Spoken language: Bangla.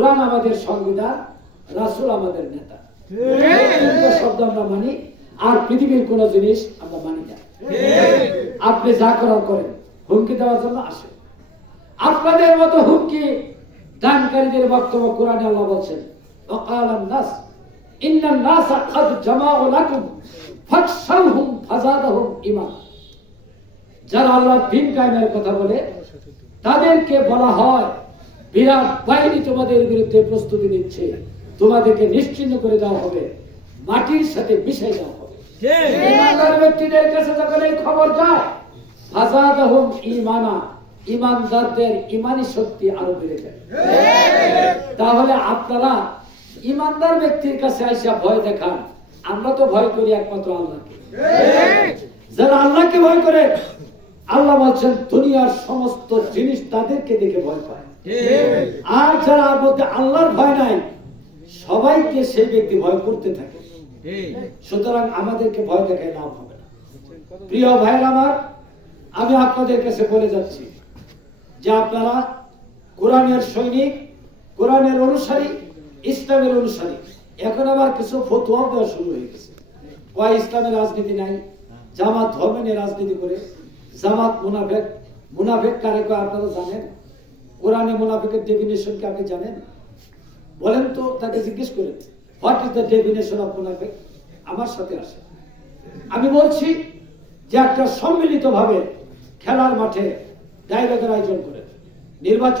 কোরআন আমাদের সংবিধান রাসুল আমাদের নেতা। শব্দ আমরা মানি আর পৃথিবীর কোন জিনিস আমরা মানি না। আপনি যা করার করেন হুমকি দেওয়ার জন্য আসে আপনাদের মতো হুমকি দানকারীদের বক্তব্য কোরআনে আল্লাহ বলছেন অকালান নাস ইন্নান নাস আকাদ জামাউ লাকুম ফাকশাউহুম ফাজাদাহুম ঈমান যারা আল্লাহ দিন কায়েমের কথা বলে তাদেরকে বলা হয় বিরাট বাহিনী তোমাদের বিরুদ্ধে প্রস্তুতি নিচ্ছে। তোমাদেরকে নিশ্চিন্ন করে দেওয়া হবে। মাটির সাথে মিশাই দেওয়া হবে। ব্যক্তিদের কাছে যখন এই খবর যায় ঈমানা ইমানদারদের ইমানি শক্তি আরও বেড়ে যায়। তাহলে আপনারা ইমানদার ব্যক্তির কাছে আইসা ভয় দেখান। আমরা তো ভয় করি একমাত্র আল্লাহকে। যারা আল্লাহকে ভয় করে আল্লাহ বলছেন দুনিয়ার সমস্ত জিনিস তাদেরকে দেখে ভয় পায়। আর যারা মধ্যে আল্লাহর ভয় নাই সবাইকে সেই ব্যক্তি ভয় করতে থাকে। সুতরাং আমাদেরকে ভয় দেখায় লাভ হবে না। প্রিয় ভাইয়ের আমার আমি আপনাদের কাছে বলে যাচ্ছি যে আপনারা কোরআনের সৈনিক কোরআনের অনুসারী ইসলামের অনুসারী। এখন আবার কিছু ফতুয়া দেওয়া শুরু হয়ে গেছে। কয় ইসলামের রাজনীতি নাই? জামাত ধর্ম নিয়ে রাজনীতি করে। জামাত মুনাফেক মুনাফেক কারে কয় আপনারা জানেন? কোরআনে মুনাফেকের ডেফিনেশন কি আপনি জানেন? বলেন তো, তাকে জিজ্ঞেস করেন what is the definition of মুনাফেক? আমার সাথে আসে আমি বলছি যে একটা সম্মিলিতভাবে খেলার মাঠে ডায়লগের আয়োজন করে নির্বাচন